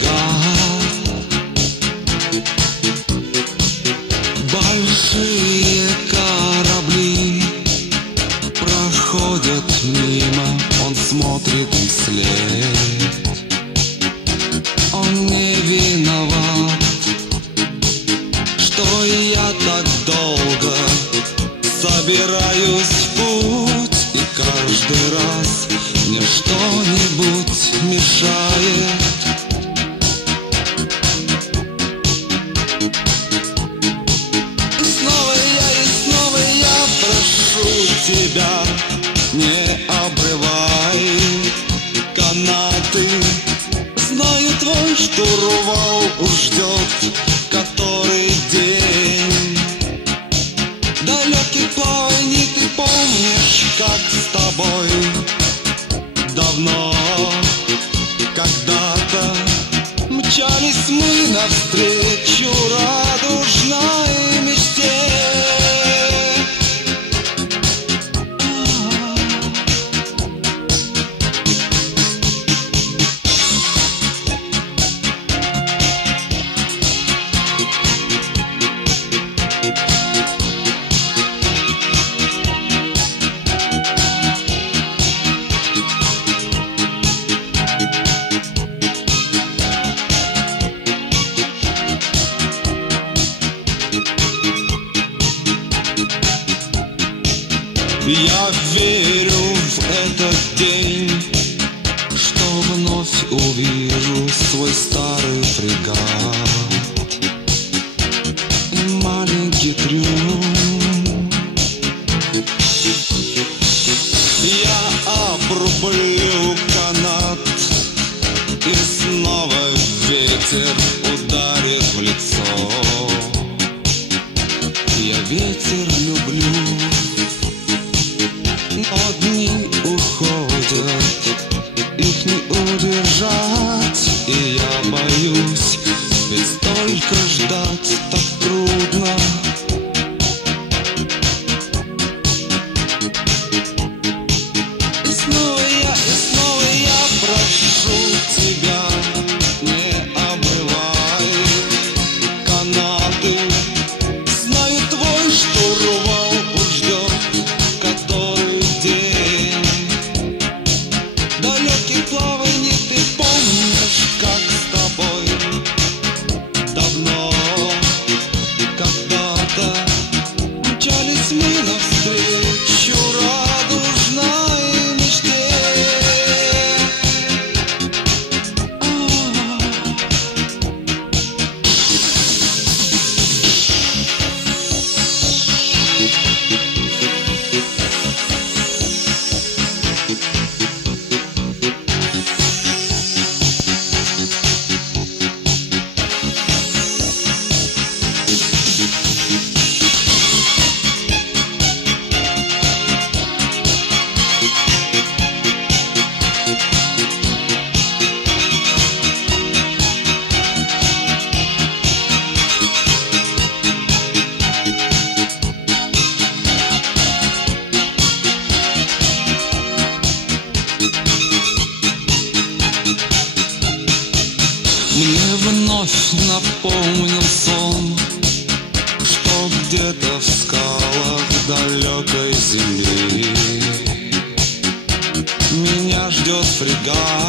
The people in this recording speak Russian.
фрегат. Большие корабли проходят мимо, он смотрит вслед. Он не виноват, что я так долго собираюсь в путь, и каждый раз мне что-нибудь мешает. И снова я прошу тебя, не обрывай канаты. Знаю, твой штурвал ждет который день далеких плаваний. Ты помнишь, как с тобой давно когда-то мчались мы навстречу радужной мечте. Я верю в этот день, что вновь увижу свой старый фрегат и маленький трюм. Я обрублю канат, и снова ветер ударит в лицо. Я ветер люблю, но дни уходят, их не удержать, и я боюсь, ведь столько ждать так трудно. И снова я прошу тебя, не обрывай канаты. Знаю, твой штурвал ждет который день далеких плаваний. Ты помнишь, как с тобой давно когда-то мчались мы навстречу радужной мечте. Мне вновь напомнил сон, что где-то в скалах далекой земли меня ждет фрегат.